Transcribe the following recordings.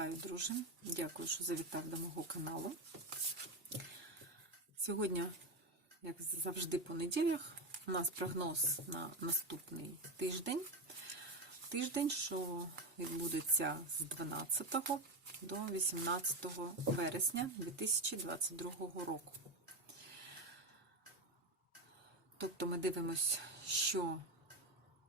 Вітаю, друже! Дякую, що завітав до мого каналу. Сьогодні, як завжди, по неділях, у нас прогноз на наступний тиждень. Тиждень, що відбудеться з 12 до 18 вересня 2022 року. Тобто ми дивимося, що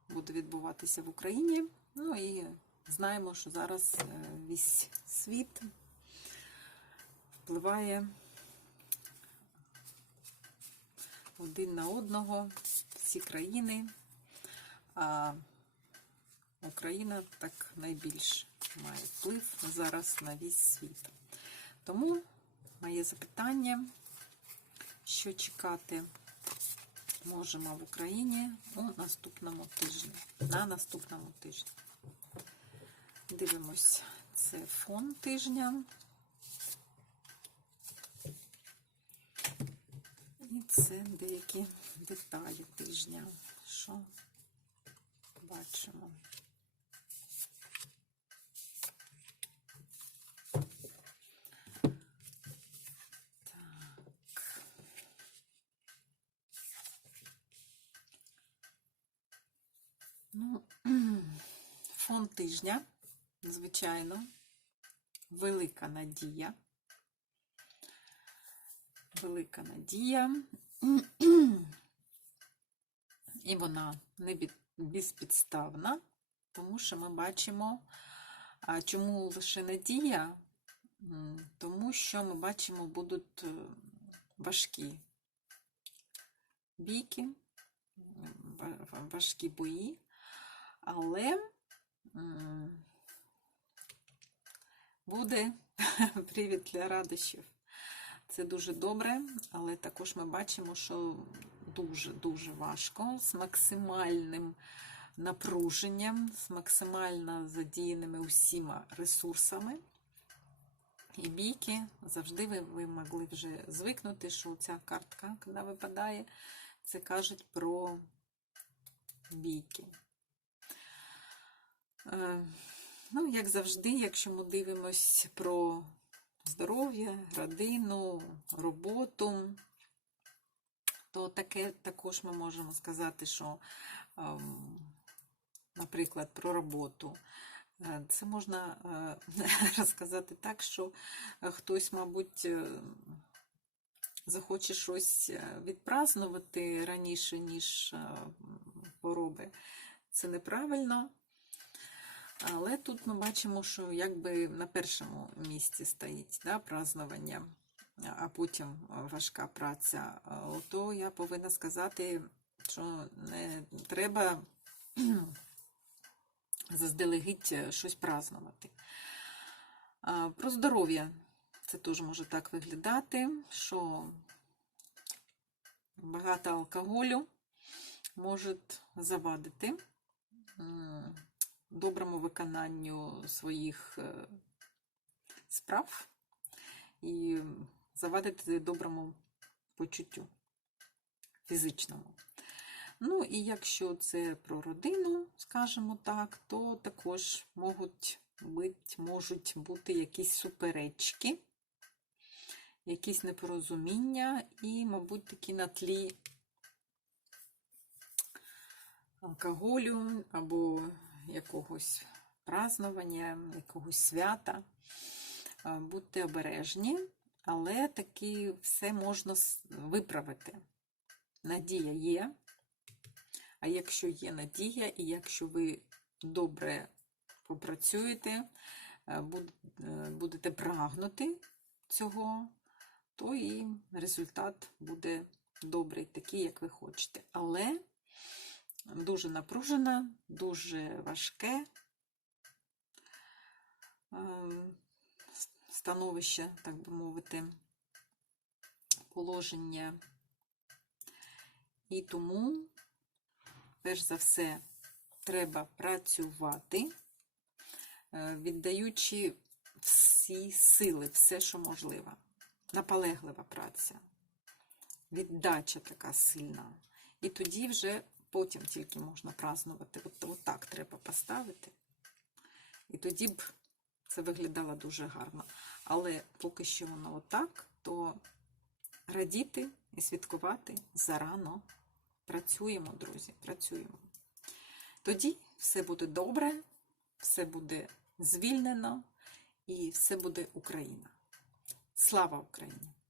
буде відбуватися в Україні. Ну і знаємо, що зараз е, весь світ впливає один на одного, всі країни, а Україна так найбільш має вплив зараз на весь світ. Тому моє запитання, що чекати можемо в Україні у наступному тижні. На наступному тижні. Дивимось, це фон тижня. І це деякі деталі тижня. Що бачимо? Ну, фон тижня, звичайно, велика надія. Велика надія. І вона не безпідставна, тому що ми бачимо, а чому лише надія? Тому що ми бачимо, будуть е, важкі бійки, ва- ва- важкі бої, але буде привід для радощів. Це дуже добре, але також ми бачимо, що дуже-дуже важко з максимальним напруженням, з максимально задіяними усіма ресурсами. І бійки завжди ви, ви могли вже звикнути, що ця картка, коли випадає, це кажуть про бійки. Ну, як завжди, якщо ми дивимось про здоров'я, родину, роботу, то таке також ми можемо сказати, що, ем, наприклад, про роботу. Е, Це можна е, розказати так, що е, хтось, мабуть, захоче щось відпразнувати раніше, ніж хвороби. Це неправильно. Але тут ми бачимо, що якби на першому місці стоїть да, празднування, а потім важка праця, то я повинна сказати, що не треба заздалегідь щось празднувати. А, Про здоров'я. Це теж може так виглядати, що багато алкоголю може завадити доброму виконанню своїх е, справ і завадити доброму почуттю фізичному. Ну, і якщо це про родину, скажімо так, то також можуть бути, можуть бути якісь суперечки, якісь непорозуміння і, мабуть, такі на тлі алкоголю або якогось празнування, якогось свята. Е, Будьте обережні, але таки все можна виправити. Надія є. А якщо є надія, і якщо ви добре попрацюєте, е, е, будете прагнути цього, то і результат буде добрий, такий, як ви хочете. Але дуже напружена, дуже важке ем, становище, так би мовити, положення. І тому, перш за все, треба працювати, е, віддаючи всі сили, все, що можливо. Наполеглива праця, віддача така сильна. І тоді вже потім тільки можна празнувати. От, от так треба поставити. І тоді б Це виглядало дуже гарно. Але поки що воно отак, то радіти і святкувати зарано. Працюємо, друзі, працюємо. Тоді все буде добре, все буде звільнено і все буде Україна. Слава Україні!